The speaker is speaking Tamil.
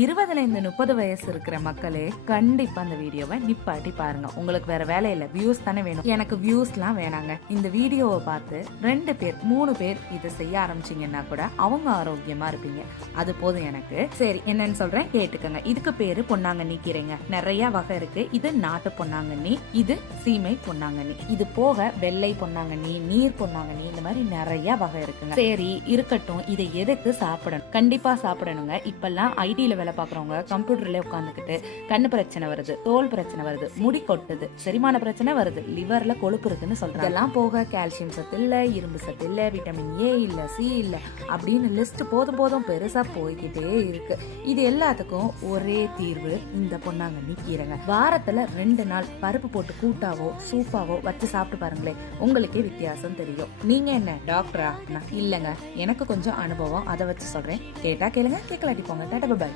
20ல இருந்து 30 வயசு இருக்கிற மக்களே கண்டிப்பா அந்த வீடியோவை நிப்பாட்டி பாருங்க. உங்களுக்கு வேற வேலை இல்ல, வியூஸ் தானே வேணும். எனக்கு வியூஸ்லாம் வேணாங்க. இந்த வீடியோவை பார்த்து 2 பேர் 3 பேர் இதை செய்ய ஆரம்பிச்சீங்கன்னா கூட அவங்க ஆரோக்கியமா இருப்பீங்க. அது போதும் எனக்கு. சரி, என்னன்னு சொல்றேன் கேட்டுக்கங்க. இதுக்கு பேரு பொன்னாங்கண்ணி கீரைங்க. நிறைய வகை இருக்கு. இது நாட்டு பொன்னாங்கண்ணி, இது சீமை பொன்னாங்கண்ணி, இது போக வெள்ளை பொன்னாங்கண்ணி, நீர் பொன்னாங்கண்ணி, இந்த மாதிரி நிறைய வகை இருக்குங்க. சரி இருக்கட்டும், இதை எதுக்கு சாப்பிடணும்? கண்டிப்பா சாப்பிடணுங்க. இப்பெல்லாம் ஐடியில வேலை பாக்குறவங்க கம்ப்யூட்டர்ல உட்காந்துக்கிட்டு கண்ணு பிரச்சனை வருது, தோல் பிரச்சனை வருது, முடி கொட்டுது, செரிமான பிரச்சனை வருது, லிவர்ல கொழுப்பு இருக்குன்னு சொல்றாங்க. இதெல்லாம் போக கால்சியம் சத்து இல்ல, இரும்பு சத்து இல்ல, விட்டமின் ஏ இல்ல, சி இல்ல அப்படின்னு லிஸ்ட் போதும் போதும் பெருசா போய்கிட்டே இருக்கு. இது எல்லாத்துக்கும் ஒரே தீர்வு இந்த பொன்னாங்கண்ணி கீரைங்க. வாரத்துல 2 நாள் பருப்பு போட்டு கூட்டாவோ சூப்பாவோ வச்சு சாப்பிட்டு பாருங்களேன், உங்களுக்கே வித்தியாசம் தெரியும். நீங்க என்ன டாக்டரா? இல்லங்க, எனக்கு கொஞ்சம் அனுபவம், அதை வச்சு சொல்றேன். கேட்டா கேளுங்க, கேட்கலாட்டி போங்க. டாடா பாய்.